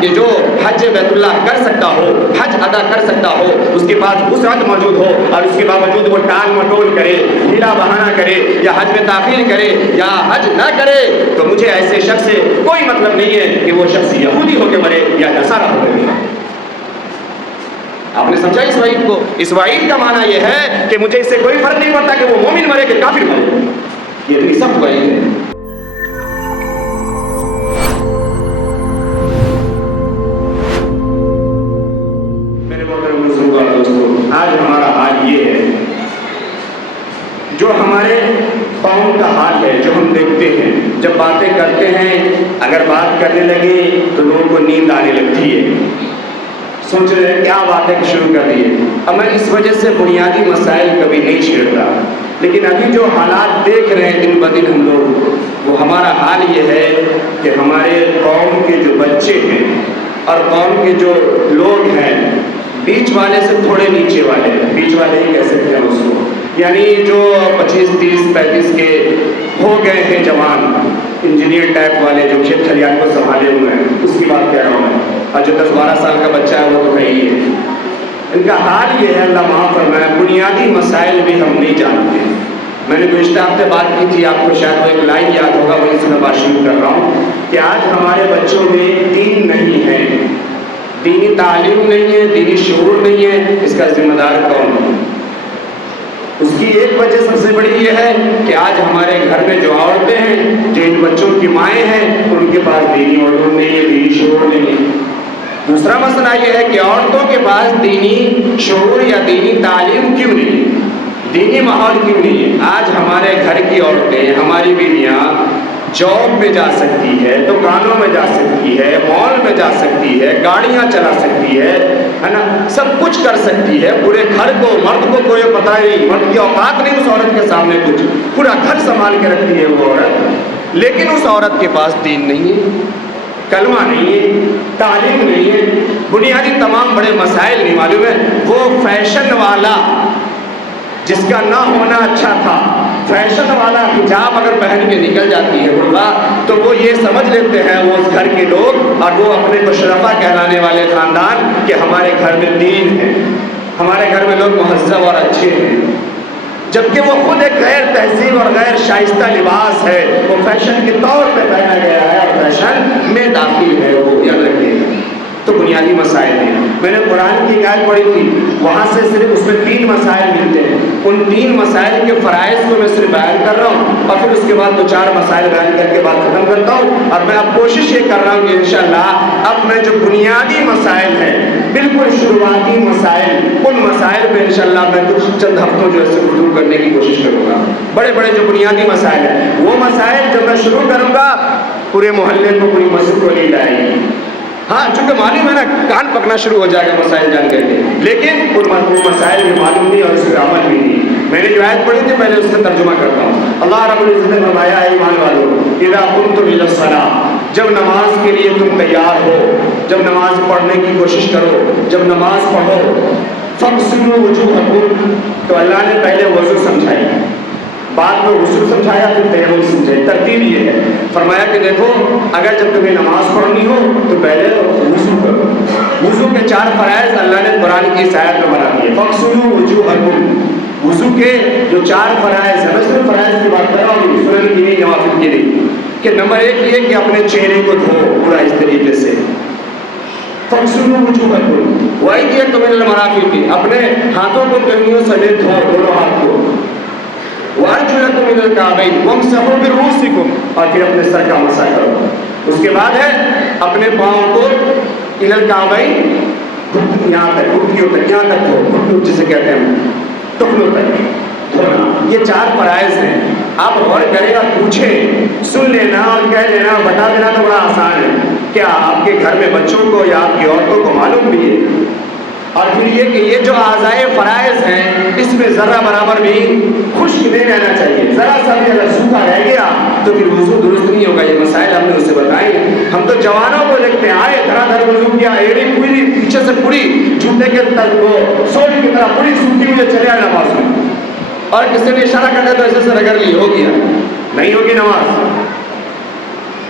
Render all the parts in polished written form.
کہ جو حج بیت اللہ کر سکتا ہو، حج ادا کر سکتا ہو، اس کے پاس وسعت موجود ہو اور اس کے باوجود وہ ٹال مٹول کرے، ہیلا بہانہ کرے یا حج میں تاخیر کرے یا حج نہ کرے، تو مجھے ایسے شخص سے کوئی مطلب نہیں ہے کہ وہ شخص یہودی ہو کے مرے یا نصارہ ہو کے مرے۔ آپ نے سمجھا اس وعید کو؟ اس وعید کا معنی یہ ہے کہ مجھے اس سے کوئی فرق نہیں پڑتا کہ وہ مومن مرے کہ کافر مرے، یہ اتنی سخت وعید ہے۔ میرے محترم بزرگوں اور دوستوں، آج ہمارا حال یہ ہے، جو ہمارے قوم کا حال ہے، جو ہم دیکھتے ہیں، جب باتیں کرتے ہیں، اگر بات کرنے لگے تو لوگوں کو نیند آنے لگتی ہے، سوچ رہے ہیں کیا باتیں شروع کر دی ہے۔ اب میں اس وجہ سے بنیادی مسائل کبھی نہیں چھیڑتا، لیکن ابھی جو حالات دیکھ رہے ہیں دن بدن ہم لوگ، وہ ہمارا حال یہ ہے کہ ہمارے قوم کے جو بچے ہیں اور قوم کے جو لوگ ہیں، بیچ والے سے تھوڑے نیچے والے، بیچ والے ہی کہہ سکتے ہیں اس کو، یعنی جو 25 30 35 کے ہو گئے ہیں جوان، انجینئر ٹائپ والے جو کھیت کھلیان کو سنبھالے ہوئے ہیں، اس کی بات کہہ رہا ہوں میں، اور جو 10 12 سال کا بچہ ہے وہ تو کہیں ہے۔ ان کا حال یہ ہے، اللہ معاف فرمائے، بنیادی مسائل بھی ہم نہیں جانتے۔ میں نے گزشتہ ہفتے بات کی تھی، آپ کو شاید وہ ایک لائن یاد ہوگا، وہیں سے میں بات شروع کر رہا ہوں کہ آج ہمارے بچوں میں دین نہیں ہے، دینی تعلیم نہیں ہے، دینی شعور نہیں ہے۔ اس کا ذمہ دار کون ہے؟ اس کی ایک وجہ سب سے بڑی یہ ہے کہ آج ہمارے گھر میں جو عورتیں ہیں، جو ان بچوں کی مائیں ہیں، ان کے پاس دینی علوم نہیں ہے، دینی شعور نہیں ہے۔ دوسرا مسئلہ یہ ہے کہ عورتوں کے پاس دینی شعور یا دینی تعلیم کیوں نہیں ہے، دینی ماحول کیوں نہیں ہے۔ آج ہمارے گھر کی عورتیں، ہماری بیویاں جاب میں جا سکتی ہے، دکانوں میں جا سکتی ہے، مال میں جا سکتی ہے، گاڑیاں چلا سکتی ہے نا، سب کچھ کر سکتی ہے، پورے گھر کو، مرد کو کوئی پتہ نہیں، مرد کی اوقات نہیں اس عورت کے سامنے کچھ، پورا گھر سنبھال کے رکھتی ہے وہ عورت، لیکن اس عورت کے پاس دین نہیں ہے، کلمہ نہیں ہے، تعلیم نہیں ہے، بنیادی تمام بڑے مسائل نہیں معلوم ہے۔ وہ فیشن والا جس کا نہ ہونا اچھا تھا، فیشن والا حجاب اگر پہن کے نکل جاتی ہے برقع، تو وہ یہ سمجھ لیتے ہیں وہ اس گھر کے لوگ اور وہ اپنے کو شرفا کہلانے والے خاندان کہ ہمارے گھر میں دین ہے، ہمارے گھر میں لوگ مہذب اور اچھے ہیں، جبکہ وہ خود ایک غیر تہذیب اور غیر شائستہ لباس ہے، وہ فیشن کے طور پہ پہنا گیا ہے اور فیشن میں داخل ہے، وہ یاد رکھیں۔ تو بنیادی مسائل ہیں۔ میں نے قرآن کی آیت پڑھی تھی، وہاں سے صرف اس میں 3 مسائل ملتے ہیں، ان 3 مسائل کے فرائض کو میں صرف بیان کر رہا ہوں اور پھر اس کے بعد 2-4 مسائل بیان کر کے بات ختم کرتا ہوں۔ اور میں اب کوشش یہ کر رہا ہوں کہ انشاءاللہ اب میں جو بنیادی مسائل ہیں، بالکل شروعاتی مسائل، ان مسائل پہ انشاءاللہ میں کچھ چند ہفتوں جو ہے گفتگو کرنے کی کوشش کروں گا۔ بڑے بڑے جو بنیادی مسائل ہیں، وہ مسائل جب میں شروع کروں گا پورے محلے کو، پوری مسجد کو نیند آئے گی۔ ہاں چونکہ معلوم ہے نا، کان پکنا شروع ہو جائے گا مسائل جان کر کے، لیکن وہ مسائل بھی معلوم نہیں اور اس کا عمل بھی نہیں۔ میں نے جو آیت پڑھی تھی پہلے اس سے ترجمہ کرتا ہوں۔ اللہ رب العزت نے فرمایا، اے ایمان والو، اذا قمتم الی الصلاۃ، جب نماز کے لیے تم تیار ہو، جب نماز پڑھنے کی کوشش کرو، جب نماز پڑھو، فاغسلوا وجوہکم، تو اللہ نے پہلے وضو سمجھائی، بعد میں غسل سمجھایا، پھر تیمم سمجھائی۔ ترتیب یہ ہے، فرمایا کہ دیکھو اگر جب تمہیں نماز پڑھنی ہو تو پہلے وضو کرو۔ وضو کے 4 فرائض اللہ نے قرآن کی اس آیت میں بنا دیے۔ فاغسلوا وجوہکم، وضو کے جو 4 فرائض ہیں، میں صرف فرائض کی بات کر رہا ہوں، سنن کی نہیں، نوافل کی نہیں، کہ نمبر 1 یہ کہ اپنے چہرے کو دھو پورا اس طریقے سے، فاغسلوا وجوہکم وایدیکم الی المرافق، اپنے ہاتھوں کو کنگھیوں سمیت دھو، دونوں ہاتھ کو، وارجلکم الی الکعبین وامسحوا برؤوسکم، اور پھر اپنے سر کا مسح کرو۔ اس کے بعد ہے اپنے پاؤں کو الی الکعبین، یہاں تک، گھٹنوں تک، یہاں تک دھو، گھٹنوں جسے کہتے ہیں ٹخنوں تک دھونا۔ یہ 4 فرائض ہیں۔ آپ غور کریں اور پوچھیں، سن لینا اور کہہ لینا، بتا دینا تو بڑا آسان ہے۔ کیا آپ کے گھر میں بچوں کو یا آپ کی عورتوں کو معلوم بھی ہے؟ اور پھر یہ کہ یہ جو اعضائے فرائض ہیں، اس میں ذرا برابر بھی خشک نہیں رہنا چاہیے، ذرا سا بھی اگر سوکھا رہ گیا تو پھر وضو درست نہیں ہوگا۔ یہ مسائل ہم نے اسے بتائے۔ ہم تو جوانوں کو دیکھتے ہیں، آئے دھڑا دھڑ وضو کیا، ایڑی پوری پیچھے سے پوری جوتے کے تک وہ سولی کی طرح پوری سوکھی ہوئی چلے آئے نماز میں، اور کسی نے اشارہ کرنا تو ایسے سے رگڑ لی، ہو گیا، نہیں ہوگی نماز،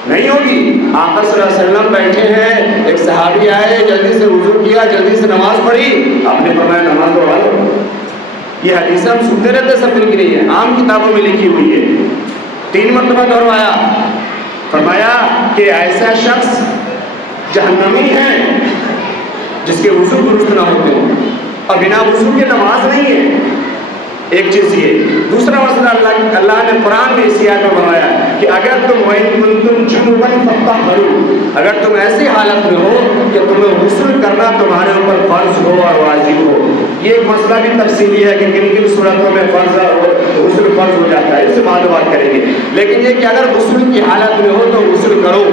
نہیں ہوگی۔ آقا صلی اللہ علیہ وسلم بیٹھے ہیں، ایک صحابی صحابی آئے, جلدی سے وضو کیا, جلدی سے نماز پڑھی, آپ نے فرمایا نماز پڑھا لو. یہ حدیثیں ہم سنتے رہتے, سب دن کی نہیں ہے, عام کتابوں میں لکھی ہوئی ہے. 3 مرتبہ دہرایا, فرمایا کہ ایسا شخص جہنمی ہے جس کے وضو درست نہ ہوتے ہوں, اور بنا وضو کے نماز نہیں ہے. ایک چیز یہ. دوسرا مسئلہ اللہ نے قرآن میں اسی آیت میں فرمایا کہ اگر تم وَإِن جُنُبًا فَطَهَّرُوا, اگر تم ایسی حالت میں ہو کہ تمہیں غسل کرنا تمہارے اوپر فرض ہو اور واجب ہو. یہ ایک مسئلہ بھی تفصیلی ہے کہ کن کن صورتوں میں غسل فرض ہو جاتا ہے, اس سے بات کریں گے. لیکن یہ کہ اگر غسل کی حالت میں ہو تو غسل کرو.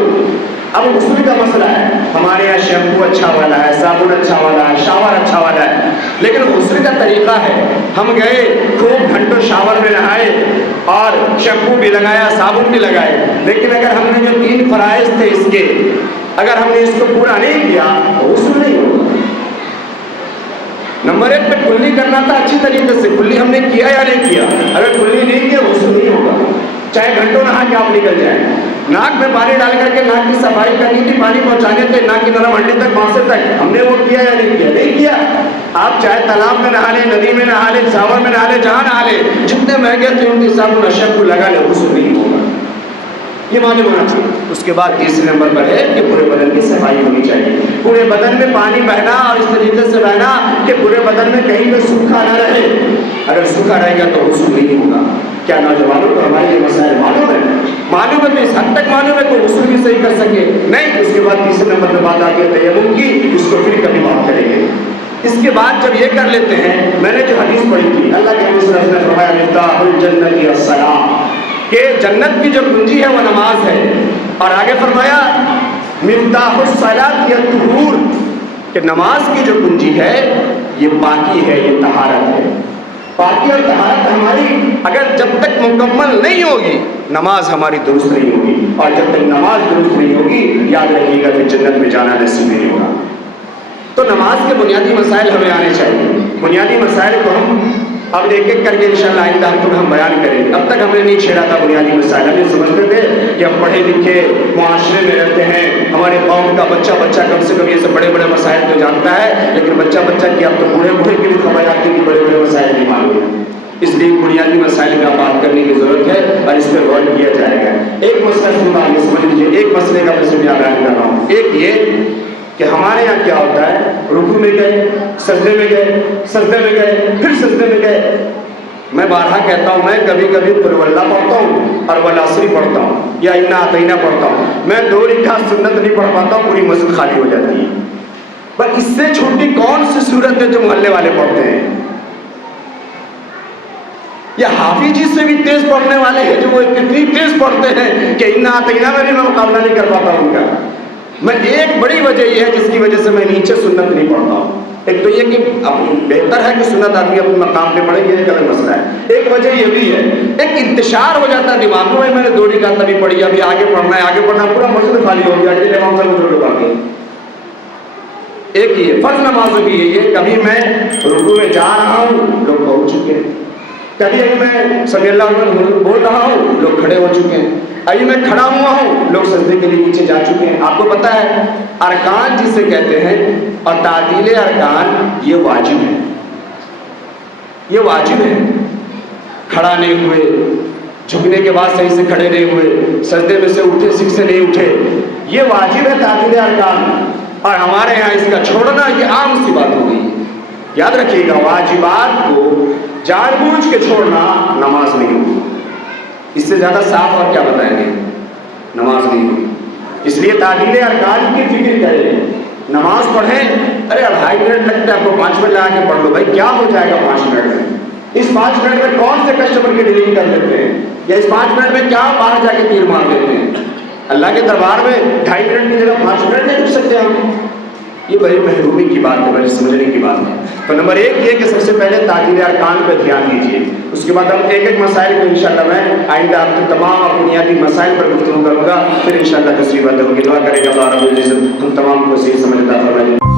اب غسل کا مسئلہ ہے, ہمارے یہاں شیمپو اچھا والا ہے, صابن اچھا والا ہے, شاور اچھا والا ہے, لیکن غسل کا طریقہ ہے. ہم گئے, خوب گھنٹوں شاور میں نہائے اور شیمپو بھی لگایا, صابن بھی لگائے, لیکن اگر ہم نے جو 3 فرائض تھے اس کے, اگر ہم نے اس کو پورا نہیں کیا تو غسل نہیں ہوگا. نمبر 1 پہ کلی کرنا تھا اچھی طریقے سے, کلی ہم نے کیا یا نہیں کیا. اگر کلی نہیں کیا غسل نہیں ہوگا, چاہے گھنٹوں نہا کے آپ نکل جائیں. ناک میں پانی ڈال کر کے ناک کی صفائی کرنی تھی, پانی پہنچانے تھے ناک کی نرم ہڈی تک, بانسے تک, ہم نے وہ کیا یا نہیں کیا؟ نہیں کیا. آپ چاہے تالاب میں نہا لیں, ندی میں نہا لیں, شاور میں نہا لیں, جہاں نہا لیں, جتنے مہنگے تھے ان کے صابن اشرف کو لگا لیں, غسل نہیں ہوگا. یہ معلوم ہونا چاہیے. اس کے بعد تیسرے نمبر پر ہے کہ پورے بدن کی صفائی ہونی چاہیے. پورے بدن میں پانی بہنا اور اس طریقے سے بہنا کہ پورے بدن میں کہیں پہ سوکھا نہ رہے. اگر سوکھا رہے گا تو غسل نہیں ہوگا. کیا نوجوانوں کو ہمارے یہ مسائل معلوم ہے؟ معلوم ہے تو اس حد تک معلوم ہے کہ غسل بھی صحیح کر سکے نہیں. اس کے بعد تیسرے نمبر پہ بات آتی ہے تیمم کی, اس کو پھر کبھی بات کریں گے. اس کے بعد جب یہ کر لیتے ہیں, میں نے جو حدیث پڑھی تھی, اللہ کے رسول نے فرمایا مفتاح الجنت الصلاۃ, کہ جنت کی جو کنجی ہے وہ نماز ہے. اور آگے فرمایا مفتاح الصلاۃ الطہور, کہ نماز کی جو کنجی ہے یہ پاکی ہے, یہ طہارت ہے. پاکی اور طہارت ہماری اگر جب تک مکمل نہیں ہوگی, نماز ہماری درست نہیں ہوگی, اور جب تک نماز درست نہیں ہوگی, یاد رکھیے گا کہ جنت میں جانا نصیب نہیں ہوگا. تو نماز کے بنیادی مسائل ہمیں آنے چاہیے. بنیادی مسائل کو ہم اب ایک ایک کر کے انشاءاللہ آئندہ ہم بیان کریں گے. اب تک ہم نے نہیں چھیڑا تھا بنیادی مسائل. ہم یہ سمجھتے تھے کہ ہم پڑھے لکھے معاشرے میں رہتے ہیں, ہمارے قوم کا بچہ کم سے کم یہ سب بڑے بڑے مسائل تو جانتا ہے, لیکن بچہ کیا اب تو بوڑھے کے بھی خبر آتی ہے کہ بڑے بڑے مسائل نہیں معلوم ہے. اس لیے بنیادی مسائل کا بات کرنے کی ضرورت ہے اور اس پہ غور کیا جائے گا. ایک مسئلہ سمجھ لیجیے, ایک مسئلے کا میں سے بیان کر رہا ہوں. ایک یہ کہ ہمارے یہاں کیا ہوتا ہے, رکوع میں گئے, سجدے میں گئے, سجدے میں گئے, پھر سجدے میں گئے. میں بارہا کہتا ہوں, میں کبھی کبھی قل واللہ پڑھتا ہوں اور والعصر پڑھتا ہوں یا انا اعطینہ پڑھتا ہوں. میں 2 رکعت سنت نہیں پڑھ پاتا ہوں, پوری مسجد خالی ہو جاتی ہے. پر اس سے چھوٹی کون سی صورت ہے جو محلے والے پڑھتے ہیں؟ یا حافظ جی سے بھی تیز پڑھنے والے ہیں جو وہ اتنی تیز پڑھتے ہیں کہ انا اعطینہ میں بھی میں مقابلہ نہیں کر پاتا ہوں ان کا. میں ایک بڑی وجہ یہ ہے جس کی وجہ سے میں نیچے سنت نہیں پڑھتا ہوں. ایک تو یہ کہ بہتر ہے کہ سنت آدمی اپنے مقام پہ پڑھے, یہ ایک الگ مسئلہ ہے. ایک وجہ یہ بھی ہے, ایک انتشار ہو جاتا ہے دماغ میں, میں نے 2 رکعت ابھی پڑھی, ابھی آگے پڑھنا ہے, پورا مسجد خالی ہو گیا, اگلے امام صاحب جو لوگ آ گئے. ایک یہ فرض نمازوں کی یہ کبھی میں رکوع میں جا رہا ہوں, لوگ پہنچ چکے ہیں. کبھی ابھی میں سمی اللہ علیہ بول رہا ہوں, لوگ کھڑے ہو چکے ہیں. ابھی میں کھڑا ہوا ہوں, لوگ سجدے کے لیے نیچے جا چکے ہیں. آپ کو پتا ہے ارکان جسے کہتے ہیں اور تعدیل ارکان یہ واجب ہے, یہ واجب ہے. کھڑا نہیں ہوئے, جھکنے کے بعد صحیح سے کھڑے نہیں ہوئے, سجدے میں سے اٹھے, سکھ سے نہیں اٹھے, یہ واجب ہے تعدیل ارکان. اور ہمارے یہاں اس کا چھوڑنا یہ عام سی بات ہو گئی ہے. یاد رکھیے گا, واجبات کو جان بوجھ کے چھوڑنا نماز نہیں ہوگی. اس سے زیادہ صاف اور کیا بتائیں گے, نماز نہیں ہوگی. اس لیے تعدیل ارکان کی فکر کریں, نماز پڑھیں. ارے 2.5 منٹ لگتا ہے, آپ کو 5 منٹ لگا کے پڑھ لو بھائی, کیا ہو جائے گا 5 منٹ میں؟ اس 5 منٹ میں کون سے کسٹمر کی ڈیلنگ کر دیتے ہیں, یا اس 5 منٹ میں کیا باہر جا کے تیر مار دیتے ہیں. اللہ کے دربار میں 2.5 منٹ کی جگہ 5 منٹ نہیں رک سکتے ہم. یہ بڑی محرومی کی بات ہے, بڑی سمجھنے کی بات ہے. تو نمبر 1 یہ کہ سب سے پہلے تعدیل ارکان پہ دھیان دیجیے. اس کے بعد ہم ایک ایک مسائل کو انشاءاللہ میں آئندہ آپ کے تمام بنیادی مسائل پر گفتگو کروں گا, پھر انشاءاللہ دوسری بات ہوگی. دعا کرے گا اللہ رب العزت ہم تمام کو صحیح سمجھ عطا فرمائے.